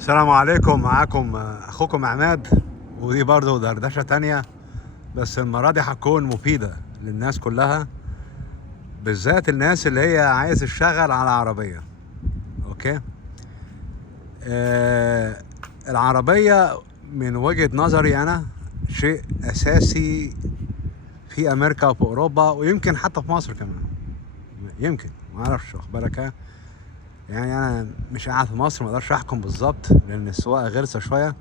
السلام عليكم. معاكم اخوكم عماد، ودي برضو دردشة تانية، بس المرة دي هتكون مفيدة للناس كلها، بالذات الناس اللي هي عايز تشتغل على عربية. اوكي. آه العربية من وجهة نظري انا شيء اساسي في امريكا وفي اوروبا، ويمكن حتى في مصر كمان. يمكن ما اعرفش، واخد بالك؟ يعني انا مش قاعد في مصر، ما اقدرش احكم بالظبط لان السواقه غلسه شويه.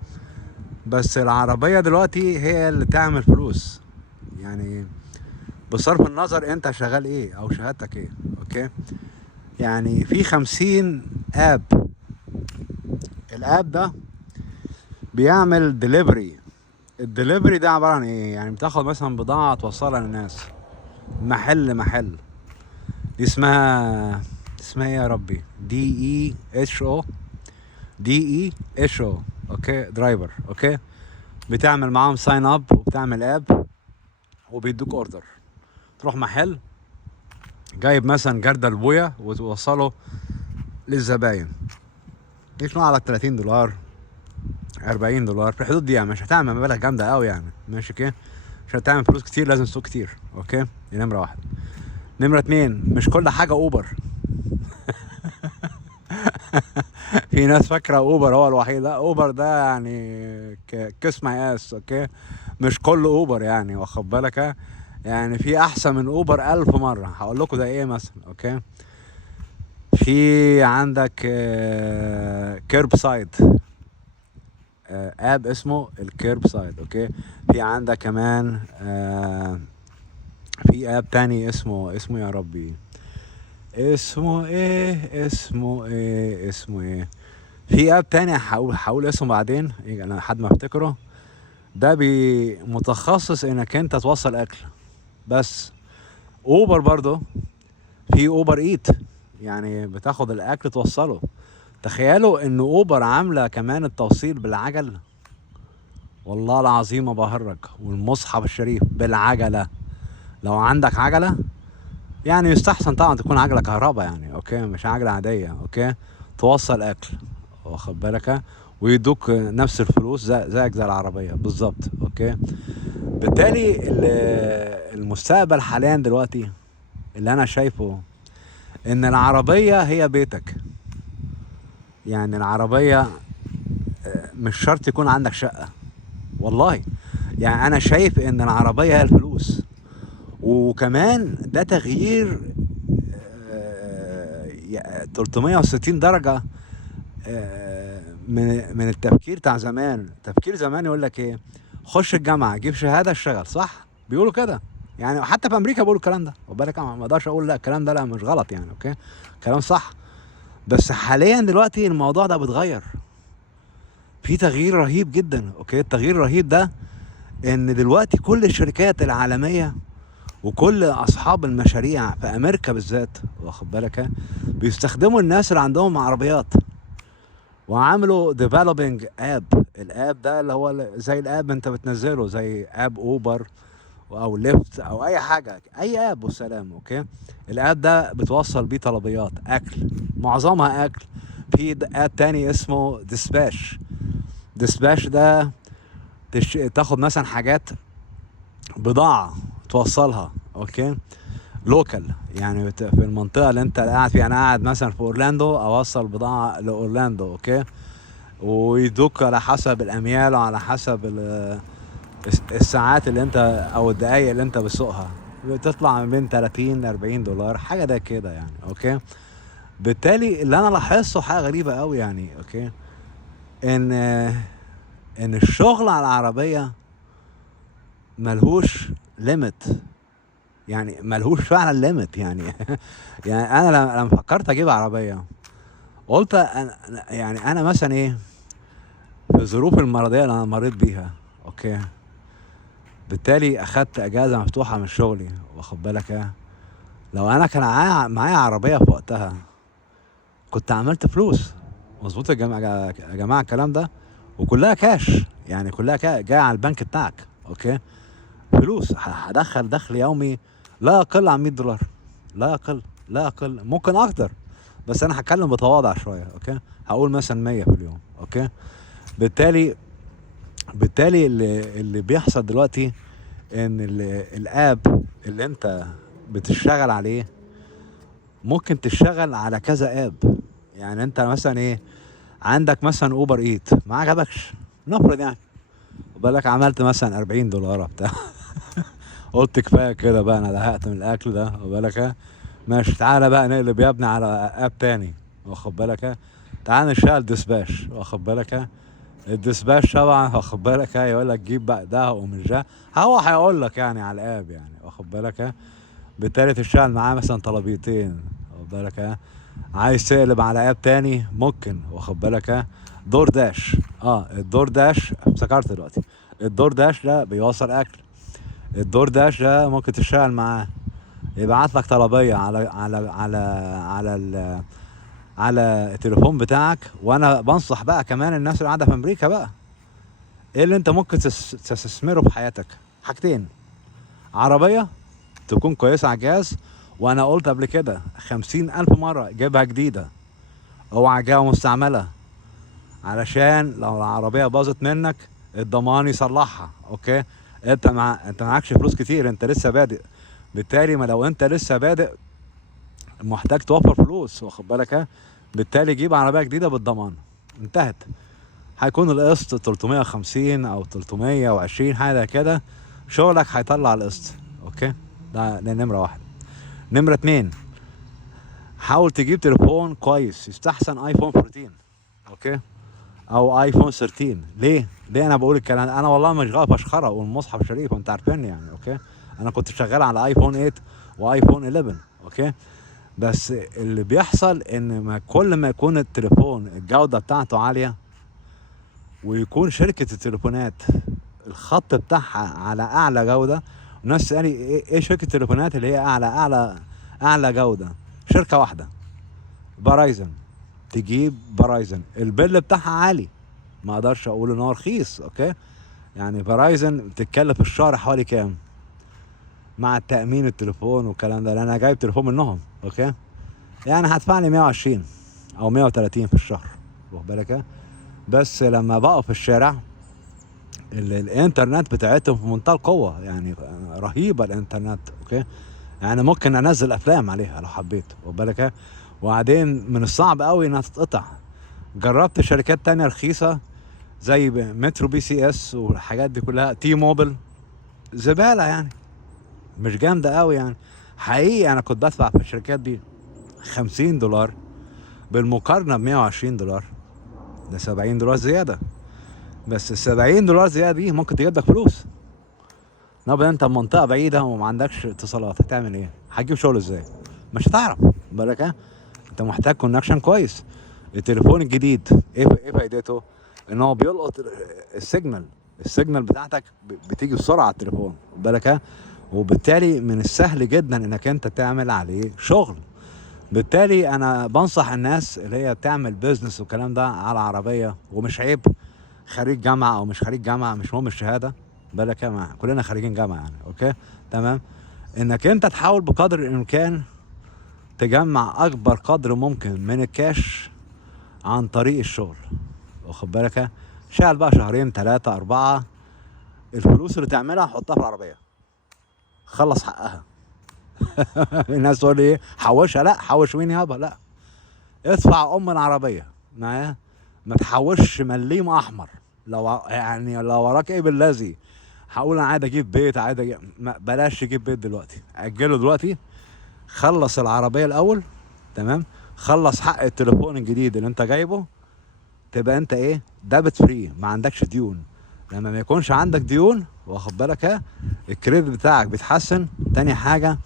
بس العربية دلوقتي هي اللي تعمل فلوس، يعني بصرف النظر انت شغال ايه او شهادتك ايه. اوكي. يعني في 50 اب، الاب ده بيعمل ديليفري. الدليفري ده عبارة عن ايه؟ يعني بتاخد مثلا بضاعة توصلها للناس محل. دي اسمها ايه يا ربي؟ دي اي اتش او. اوكي، درايفر. اوكي. بتعمل معاهم ساين اب وبتعمل اب وبيدوك اوردر، تروح محل جايب مثلا جردل بويا وتوصله للزباين، يطلع على $30 $40 في الحدود دي. يعني مش هتعمل مبالغ جامده قوي يعني، ماشي كده؟ مش هتعمل فلوس كتير، لازم سوق كتير. اوكي، دي نمره واحد. نمره اتنين، مش كل حاجه اوبر. في ناس فاكره اوبر هو الوحيد، لا، اوبر ده يعني كيس ماي اس. اوكي، مش كل اوبر يعني، واخد بالك؟ يعني في احسن من اوبر 1000 مرة. هقول لكم ده ايه مثلا. اوكي، في عندك كيرب سايد، اب اسمه الكيرب سايد. اوكي. في عندك كمان في اب تاني اسمه يا ربي، اسمه ايه. في اب تاني هقول اسمه بعدين، انا لحد ما افتكره. ده متخصص انك انت توصل اكل بس. اوبر برضو، في اوبر ايت، يعني بتاخد الاكل توصله. تخيلوا ان اوبر عامله كمان التوصيل بالعجل. والله العظيم ما بهرج، والمصحف الشريف بالعجله. لو عندك عجله، يعني يستحسن طبعا تكون عجله كهرباء يعني، اوكي، مش عجله عاديه. اوكي، توصل اكل، واخد بالك؟ ويدوك نفس الفلوس زيك زي العربيه بالظبط. اوكي. بالتالي المستقبل حاليا دلوقتي اللي انا شايفه ان العربيه هي بيتك. يعني العربيه مش شرط يكون عندك شقه، والله. يعني انا شايف ان العربيه هي الفلوس. وكمان ده تغيير 360 درجة من التفكير بتاع زمان. تفكير زمان يقول لك ايه؟ خش الجامعة، جيب شهادة، اشتغل. صح؟ بيقولوا كده يعني، حتى في امريكا بيقولوا الكلام ده. وبالك ما اقدرش اقول لا الكلام ده لا مش غلط يعني. اوكي، كلام صح. بس حاليا دلوقتي الموضوع ده بيتغير، في تغيير رهيب جدا. اوكي، التغيير الرهيب ده ان دلوقتي كل الشركات العالمية وكل اصحاب المشاريع في امريكا بالذات، واخد بالك، بيستخدموا الناس اللي عندهم عربيات، وعملوا ديفلوبينج اب. الاب ده اللي هو زي الاب انت بتنزله، زي اب اوبر او ليفت او اي حاجه، اي اب والسلام. اوكي، الاب ده بتوصل بيه طلبيات اكل، معظمها اكل. في اب تاني اسمه ديسباش ده تاخد مثلا حاجات، بضاعه توصلها. اوكي، لوكال، يعني في المنطقه اللي انت قاعد فيها. انا قاعد مثلا في اورلاندو، اوصل بضاعه لاورلاندو. اوكي، ويدوك على حسب الاميال وعلى حسب الساعات اللي انت او الدقايق اللي انت بتسوقها، بتطلع من بين 30 ل $40 حاجه ده كده يعني. اوكي. بالتالي اللي انا لاحظته حاجه غريبه قوي يعني. اوكي، ان ان الشغل على العربيه ملهوش ليميت، يعني ملهوش فعلا ليميت يعني. يعني انا لما فكرت اجيب عربيه، قلت يعني انا مثلا ايه، في الظروف المرضيه اللي انا مريت بيها. اوكي، بالتالي اخدت اجازه مفتوحه من شغلي، واخد بالك؟ لو انا كان معايا عربيه في وقتها، كنت عملت فلوس. مظبوط يا جماعه، يا جماعه الكلام ده، وكلها كاش يعني، كلها جايه على البنك بتاعك. اوكي، فلوس هدخل دخل يومي لا يقل عن $100، لا يقل، لا يقل، ممكن اكتر، بس انا هتكلم بتواضع شويه. اوكي، هقول مثلا 100 في اليوم. اوكي. بالتالي اللي بيحصل دلوقتي ان الاب اللي انت بتشتغل عليه ممكن تشتغل على كذا اب. يعني انت مثلا ايه، عندك مثلا اوبر ايت ما عجبكش، نفرض يعني بالك عملت مثلا $40 بتاع قلت كفايه كده بقى، انا زهقت من الاكل ده، بالك ماشي، تعالى بقى نقلب يا ابني على اب تاني، واخد بالك، تعال نشتغل ديسباش، واخد بالك. الديسباش طبعا واخد بالك يقول لك جيب بقى ده ومش ده، هو هيقول لك يعني على الاب يعني، واخد بالك. بالتالي تشتغل معاه مثلا طلبيتين، واخد بالك. عايز تقلب على اب تاني ممكن، واخد بالك. دور داش، الدور داش افتكرت دلوقتي، الدور داش ده بيوصل اكل. الدور داش ده ممكن تشتغل معاه، يبعت لك طلبيه على التليفون بتاعك. وانا بنصح بقى كمان الناس اللي قاعده في امريكا بقى، ايه اللي انت ممكن تستثمره في حياتك؟ حاجتين: عربيه تكون كويسه على الجهاز، وانا قلت قبل كده 50,000 مرة جيبها جديدة، اوعى جايبها مستعملة، علشان لو العربية باظت منك الضمان يصلحها. اوكي، انت معكش فلوس كتير، انت لسه بادئ. بالتالي ما لو انت لسه بادئ محتاج توفر فلوس، واخد بالك. بالتالي جيب عربية جديدة بالضمان، انتهت. هيكون القسط 350 او 320 حاجة كده، شغلك هيطلع القسط. اوكي، ده نمرة واحد. نمرة اتنين: حاول تجيب تليفون كويس، يستحسن ايفون 14، اوكي، او ايفون 13. ليه انا بقول الكلام ده؟ انا والله مش غايب اشخره والمصحف شريف، وانت عارفيني يعني، اوكي. انا كنت شغال على ايفون 8 وايفون 11، اوكي. بس اللي بيحصل ان ما كل ما يكون التليفون الجودة بتاعته عالية، ويكون شركة التليفونات الخط بتاعها على اعلى جودة. والناس تسألني ايه شركة التليفونات اللي هي اعلى جودة؟ شركة واحدة، فرايزن. تجيب فرايزن، البيل بتاعها عالي، ما اقدرش اقول ان هو رخيص، اوكي. يعني فرايزن بتتكلف في الشهر حوالي كام مع التأمين التليفون والكلام ده، لان انا جايب تليفون منهم، اوكي. يعني هدفع لي 120 او 130 في الشهر، واخد بالك. بس لما بقف في الشارع الانترنت بتاعتهم في منتهى القوة، يعني رهيبة الانترنت، اوكي. يعني ممكن انزل افلام عليها لو حبيت، واخد بالك. وبعدين من الصعب قوي انها تتقطع. جربت شركات تانية رخيصة زي مترو بي سي اس والحاجات دي كلها، تي موبل، زبالة يعني، مش جامدة قوي يعني. حقيقي انا كنت بدفع في الشركات دي $50، بالمقارنة ب$120 ده $70 زيادة. بس ال$70 زيادة دي ممكن تجيب لك فلوس. نبقى انت في منطقة بعيدة وما عندكش اتصالات، هتعمل ايه؟ هتجيب شغل ازاي؟ مش هتعرف، بالك. انت محتاج كونكشن كويس. التليفون الجديد ايه فايدته؟ ان هو بيلقط السيجنال بتاعتك بتيجي بسرعه على التليفون، بالك. وبالتالي من السهل جدا انك انت تعمل عليه شغل. بالتالي انا بنصح الناس اللي هي بتعمل بيزنس والكلام ده على عربيه، ومش عيب خريج جامعه او مش خريج جامعه، مش مهم الشهاده، بالك، كلنا خريجين جامعه يعني، اوكي، تمام. انك انت تحاول بقدر الامكان تجمع اكبر قدر ممكن من الكاش عن طريق الشغل، واخد بالك. شغل بقى شهرين 3 4، الفلوس اللي تعملها حطها في العربية، خلص حقها. الناس تقول لي ايه حوشها؟ لا، حوش مين يابا؟ لا، ادفع العربية معايا. ما تحوش مليم احمر. لو وراك ايه بالذي هقول انا عايز اجيب بيت، عايز اجيب، بلاش تجيب بيت دلوقتي، اجله دلوقتي. خلص العربية الاول، تمام. خلص حق التليفون الجديد اللي انت جايبه، تبقى انت ايه، دابت فري، ما عندكش ديون. لما ما يكونش عندك ديون، واخد بالك، الكريدت بتاعك بيتحسن. تاني حاجة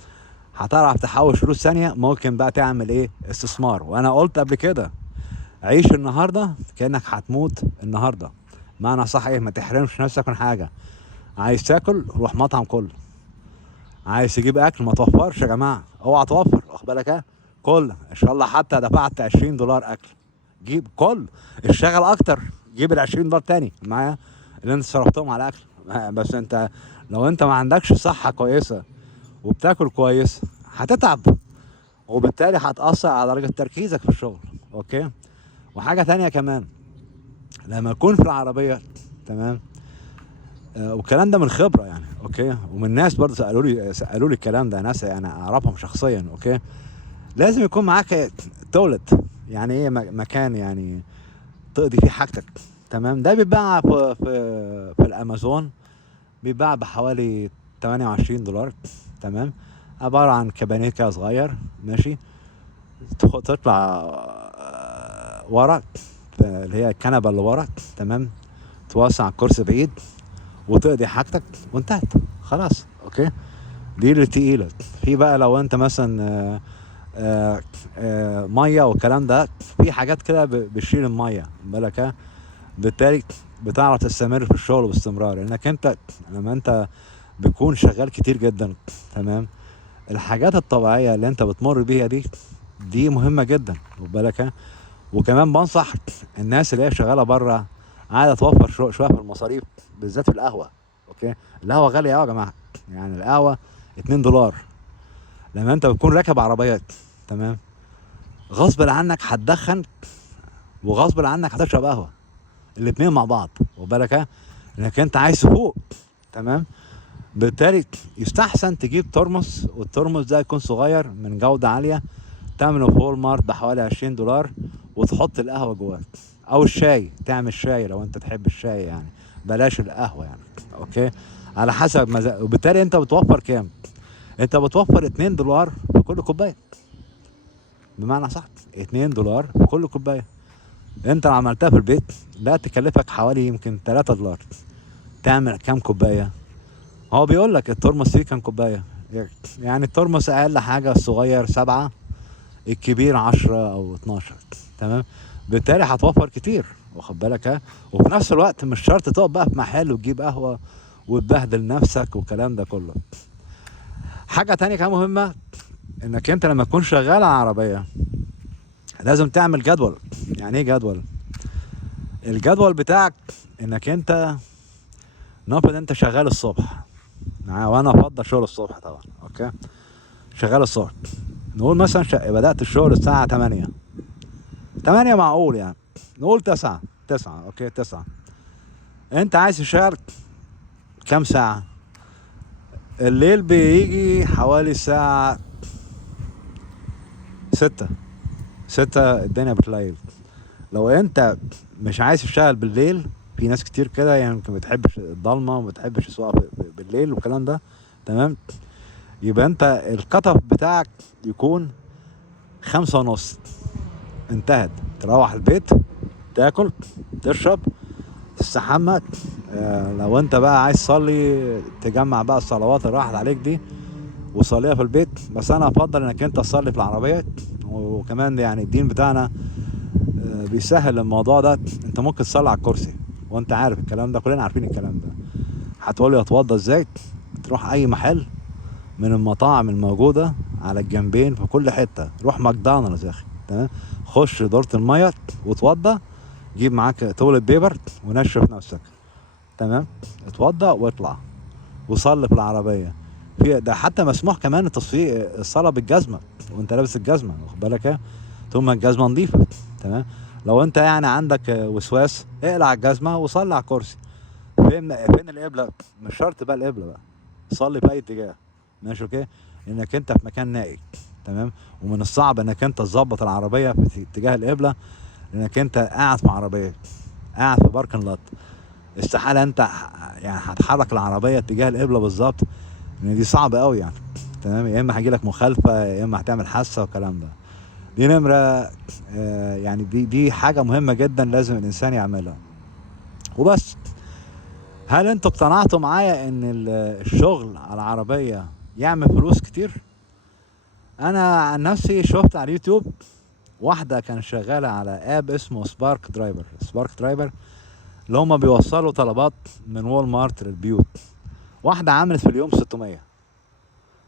هتعرف تحوش فلوس ثانية، ممكن بقى تعمل ايه، استثمار. وانا قلت قبل كده عيش النهاردة كأنك هتموت النهاردة. معنى صح ايه؟ ما تحرمش نفسك من حاجة. عايز تاكل روح مطعم كل، عايز تجيب اكل ما توفرش يا جماعة، اوعى توفر، واخد بالك. كل ان شاء الله حتى دفعت $20 اكل، جيب كل، اشتغل اكتر، جيب ال$20 تاني معايا اللي انت صرفتهم على الاكل. بس انت لو انت ما عندكش صحة كويسة وبتاكل كويس هتتعب، وبالتالي هتأثر على درجة تركيزك في الشغل، اوكي. وحاجة تانية كمان، لما اكون في العربيه، تمام، والكلام ده من خبره يعني، اوكي، ومن ناس برضه سالوا لي الكلام ده، ناس يعني اعرفهم شخصيا، اوكي. لازم يكون معاك تولت، يعني ايه، مكان يعني تقضي فيه حاجتك، تمام. ده بيتباع في الامازون، بيتباع بحوالي $28، تمام. عبارة عن كابينيه كده صغير، ماشي. تطلع ورا، اللي هي الكنبة اللي ورا، تمام. توسع الكرسي بعيد وتقضي حاجتك وانتهت، خلاص، اوكي. دي اللي تقيلة. في بقى لو انت مثلا مية والكلام ده، في حاجات كده بتشيل المية بالك، بالتالي بتعرف تستمر في الشغل باستمرار، لانك انت لما انت بتكون شغال كتير جدا، تمام، الحاجات الطبيعية اللي انت بتمر بيها دي مهمة جدا، خد بالك. وكمان بنصح الناس اللي هي شغالة بره، عايزة توفر شوية في المصاريف، بالذات في القهوة، اوكي. القهوة غالية قوي يا جماعة، يعني القهوة $2. لما انت بتكون راكب عربيات، تمام، غصب عنك هتدخن وغصب عنك هتشرب قهوة، الاتنين مع بعض، خد بالك، انك انت عايز تفوق، تمام. بالتالي يستحسن تجيب ترمس، والترمس ده يكون صغير من جودة عالية، تعمله في وول مارت بحوالي $20، وتحط القهوة جواه، او الشاي، تعمل شاي لو انت تحب الشاي يعني، بلاش القهوة يعني، اوكي، على حسب وبالتالي انت بتوفر كام؟ انت بتوفر $2 في كل كوباية، بمعنى صح، $2 في كل كوباية. انت لو عملتها في البيت لا تكلفك حوالي يمكن $3. تعمل كام كوباية؟ هو بيقول لك الترمس فيه كام كوباية، يعني الترمس اقل حاجة الصغير 7، الكبير 10 او 12، تمام. بالتالي هتوفر كتير، واخد بالك. وفي نفس الوقت مش شرط تقف بقى في محل وتجيب قهوة وتبهدل نفسك والكلام ده كله. حاجة تانية كمان مهمة، انك انت لما تكون شغال على عربية لازم تعمل جدول. يعني ايه جدول؟ الجدول بتاعك انك انت نفرض انت شغال الصبح، وانا افضل شغل الصبح طبعا، اوكي. شغال الصبح، نقول مثلا بدأت الشغل الساعة 8 معقول يعني، نقول 9 اوكي 9. انت عايز تشتغل كام ساعة؟ الليل بيجي حوالي الساعة 6 الدنيا بتليل. لو انت مش عايز تشتغل بالليل، في ناس كتير كده يعني ما بتحبش الضلمة وما بتحبش السواقة بالليل والكلام ده، تمام. يبقى انت القطف بتاعك يكون 5:30، انتهت. تروح البيت، تاكل، تشرب، تستحمى. لو انت بقى عايز تصلي، تجمع بقى الصلوات اللي راحت عليك دي وصليها في البيت. بس انا افضل انك انت تصلي في العربية. وكمان يعني الدين بتاعنا بيسهل الموضوع ده. انت ممكن تصلي على الكرسي، وانت عارف الكلام ده، كلنا عارفين الكلام ده. هتقولي اتوضى ازاي؟ تروح اي محل من المطاعم الموجودة على الجنبين في كل حتة، روح ماكدونالدز يا اخي، تمام، خش دورة المية وتوضى، جيب معاك تولت بيبر ونشف نفسك، تمام، اتوضى واطلع وصلي في العربية. في ده حتى مسموح كمان الصلاة بالجزمة وانت لابس الجزمة، واخد بالك، ثم الجزمة نظيفة، تمام. لو انت يعني عندك وسواس، اقلع الجزمة وصلي على الكرسي. فين القبلة؟ مش شرط بقى القبلة بقى، صلي في اي اتجاه، ماشي، اوكي. انك انت في مكان نائي، تمام. ومن الصعب انك انت تظبط العربية في اتجاه القبلة، لانك انت قاعد في عربية، قاعد في باركن لوت، استحالة انت يعني هتحرك العربية اتجاه القبلة بالظبط، لان دي صعبة قوي يعني، تمام. يا اما هيجيلك مخالفة، يا اما هتعمل حادثة والكلام ده. دي نمرة يعني دي حاجة مهمة جدا لازم الانسان يعملها. وبس. هل انتوا اقتنعتوا معايا ان الشغل على العربية يعمل فلوس كتير؟ انا عن نفسي شفت على اليوتيوب واحدة كانت شغالة على اب اسمه سبارك درايفر، اللي هما بيوصلوا طلبات من وول مارت للبيوت. واحدة عملت في اليوم 600،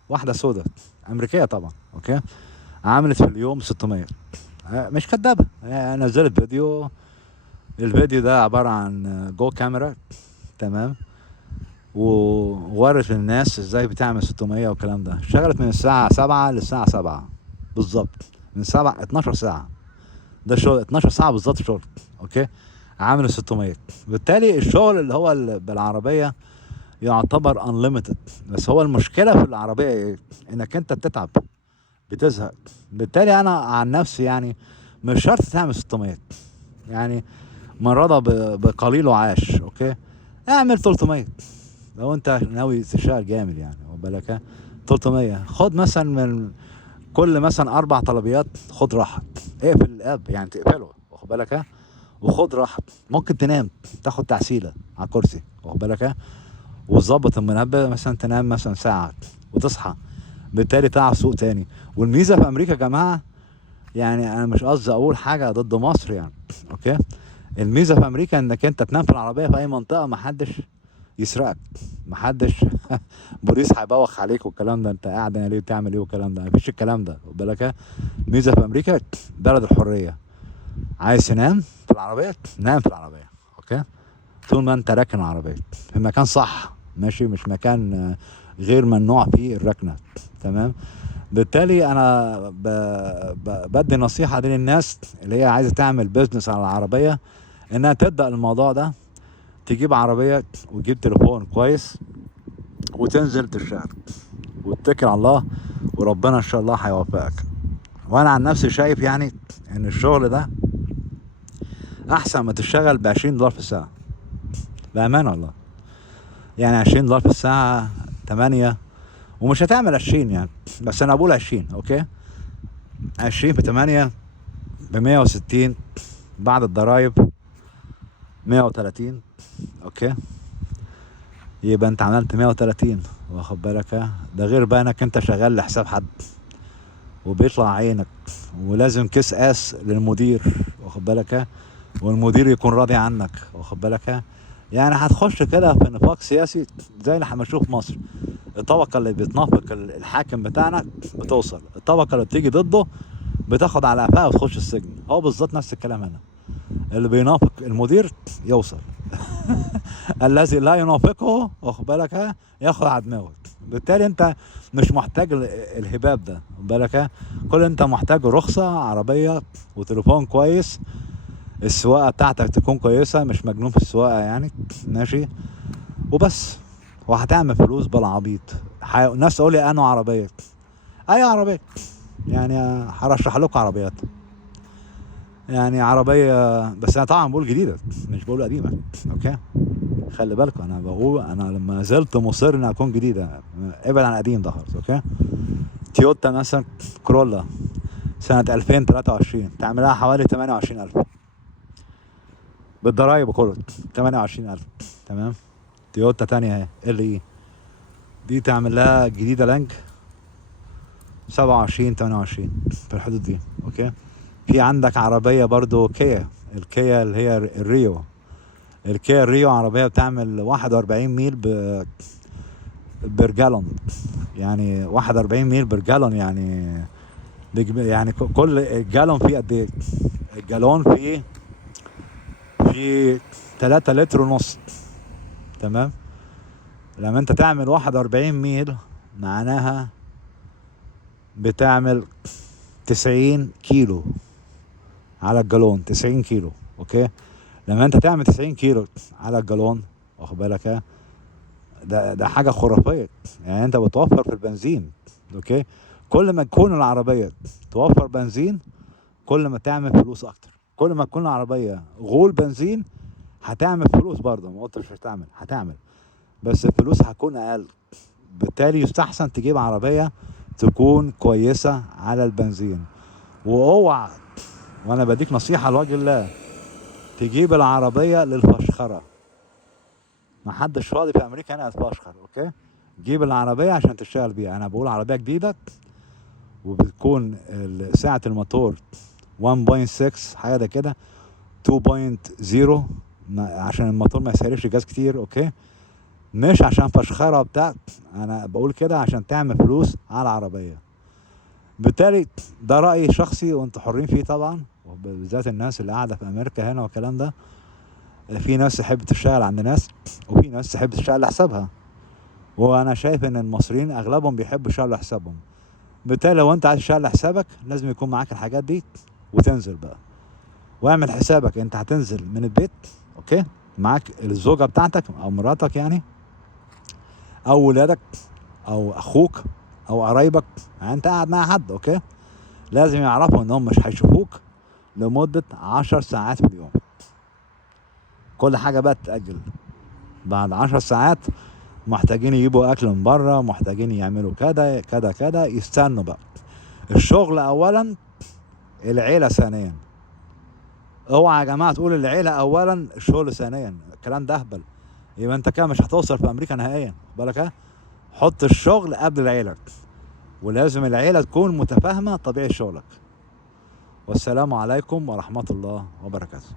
واحدة سودة امريكية طبعا، اوكي، عملت في اليوم 600. مش كدابة، نزلت فيديو. الفيديو ده عبارة عن جو كاميرا، تمام، وورت للناس ازاي بتعمل 600 والكلام ده. اشتغلت من الساعة 7 للساعة 7 بالظبط، من 7 12 ساعة، ده شغل 12 ساعة بالظبط شغل، اوكي، عامل 600. بالتالي الشغل اللي هو بالعربية يعتبر unlimited. بس هو المشكلة في العربية ايه؟ انك انت بتتعب، بتزهق. بالتالي انا عن نفسي يعني مش شرط تعمل 600. يعني من رضى بقليل وعاش، اوكي، اعمل 300 لو انت ناوي تشتغل جامد يعني. واخد بالك؟ 300 خد مثلا من كل مثلا 4 طلبيات، خد راحة، اقفل الاب يعني تقفله، واخد بالك؟ وخد راحة، ممكن تنام، تاخد تعسيلة على كرسي، واخد بالك؟ وتظبط المنبه مثلا، تنام مثلا ساعة وتصحى، بالتالي تعرف سوق تاني. والميزة في امريكا يا جماعة، يعني انا مش قصدي اقول حاجة ضد مصر يعني، اوكي، الميزة في امريكا انك انت تنام في العربية في اي منطقة، محدش يسرقك، محدش بوليس هيبوخ عليك والكلام ده، انت قاعد هنا ليه بتعمل ايه والكلام ده، مفيش الكلام ده، خد بالك؟ ميزة في امريكا، بلد الحرية. عايز تنام في العربية، نام في العربية، اوكي، طول ما انت راكن العربية في مكان صح، ماشي، مش مكان غير ممنوع فيه الركنة، تمام. بالتالي انا بدي نصيحة دي للناس اللي هي عايزة تعمل بيزنس على العربية، انها تبدأ الموضوع ده، تجيب عربية وتجيب تليفون كويس وتنزل تشتغل واتكل على الله، وربنا ان شاء الله هيوفقك. وانا عن نفسي شايف يعني ان الشغل ده احسن ما تشتغل ب$20 في الساعة، بأمانة والله. يعني $20 في الساعة 8، ومش هتعمل 20 يعني، بس انا بقول 20، اوكي، 20 في 8 ب160، بعد الضرايب 130، اوكي، يبقى انت عملت 130، واخد بالك؟ ده غير بقى انك انت شغال لحساب حد وبيطلع عينك، ولازم كيس اس للمدير، واخد بالك؟ والمدير يكون راضي عنك، واخد بالك؟ يعني هتخش كده في نفاق سياسي زي اللي هنشوف في مصر. الطبقة اللي بتنافق الحاكم بتاعنا بتوصل، الطبقة اللي بتيجي ضده بتاخد على قفاها وتخش السجن. هو بالظبط نفس الكلام هنا، اللي بينافق المدير يوصل الذي لا ينافقه، واخد بالك، ياخد على دماغه. بالتالي انت مش محتاج الهباب ده، واخد بالك؟ كل انت محتاج رخصة عربية وتليفون كويس، السواقة بتاعتك تكون كويسة، مش مجنون في السواقة يعني، ماشي، وبس. وهتعمل فلوس بالعبيط. ناس تقول لي انا عربية، اي عربية يعني، هرشح لكم عربيات، يعني عربية، بس انا طبعا بقول جديدة مش بقول قديمة، اوكي، خلي بالكم، انا بقول انا لما زلت مصر انها تكون جديدة، ابعد عن القديم ده خالص، اوكي. تويوتا مثلا كرولا سنة 2023 تعملها حوالي 28,000 بالضرايب وكله، 28,000، تمام. تويوتا تانية اهي ال اي، دي تعمل لها جديدة لانج 27 28 في الحدود دي، اوكي. في عندك عربية برضو كيا، الكيا اللي هي الريو، الكيا الريو عربية بتعمل 41 ميل برجالون، يعني 41 ميل برجالون، يعني يعني كل الجالون فيه قد ايه؟ الجالون فيه 3 لتر ونص، تمام. لما انت تعمل 41 ميل معناها بتعمل 90 كيلو على الجالون، 90 كيلو، اوكي. لما انت تعمل 90 كيلو على الجالون، واخد بالك؟ ده حاجة خرافية، يعني انت بتوفر في البنزين، اوكي. كل ما تكون العربية توفر بنزين، كل ما تعمل فلوس اكتر. كل ما تكون العربية غول بنزين، هتعمل فلوس برضه، ما قلتش مش هتعمل، بس الفلوس هتكون اقل. بالتالي يستحسن تجيب عربية تكون كويسة على البنزين. واوعى، وانا بديك نصيحة لوجه الله، تجيب العربية للفشخرة. محدش فاضي في امريكا هنا يتفشخر، اوكي. جيب العربية عشان تشتغل بيها. انا بقول عربية جديدة، وبتكون سعة الموتور 1.6 حاجة ده كده، 2.0، عشان الموتور ما يسيرش جاز كتير، اوكي. مش عشان فشخرة بتاع، انا بقول كده عشان تعمل فلوس على العربية. بالتالي ده رأيي شخصي وانتوا حرين فيه طبعا، وبالذات الناس اللي قاعدة في امريكا هنا والكلام ده. في ناس تحب تشتغل عند ناس، وفي ناس تحب تشتغل لحسابها، وانا شايف ان المصريين اغلبهم بيحبوا يشتغلوا لحسابهم. بالتالي لو انت عايز تشتغل لحسابك، لازم يكون معاك الحاجات دي وتنزل بقى. واعمل حسابك انت هتنزل من البيت، اوكي، معاك الزوجة بتاعتك او مراتك يعني، او ولادك او اخوك او قرايبك، يعني انت قاعد مع حد، اوكي، لازم يعرفوا انهم مش هيشوفوك لمدة 10 ساعات في اليوم. كل حاجة بقى تتأجل. بعد 10 ساعات محتاجين يجيبوا اكل من بره، محتاجين يعملوا كده كده كده، يستنوا بقى. الشغل اولا، العيلة ثانيا. اوعى يا جماعة تقول العيلة اولا الشغل ثانيا، الكلام ده اهبل. يبقى انت كده مش هتوصل في امريكا نهائيا، بالك ها. حط الشغل قبل العيلة، ولازم العيلة تكون متفاهمة طبيعة شغلك. والسلام عليكم ورحمة الله وبركاته.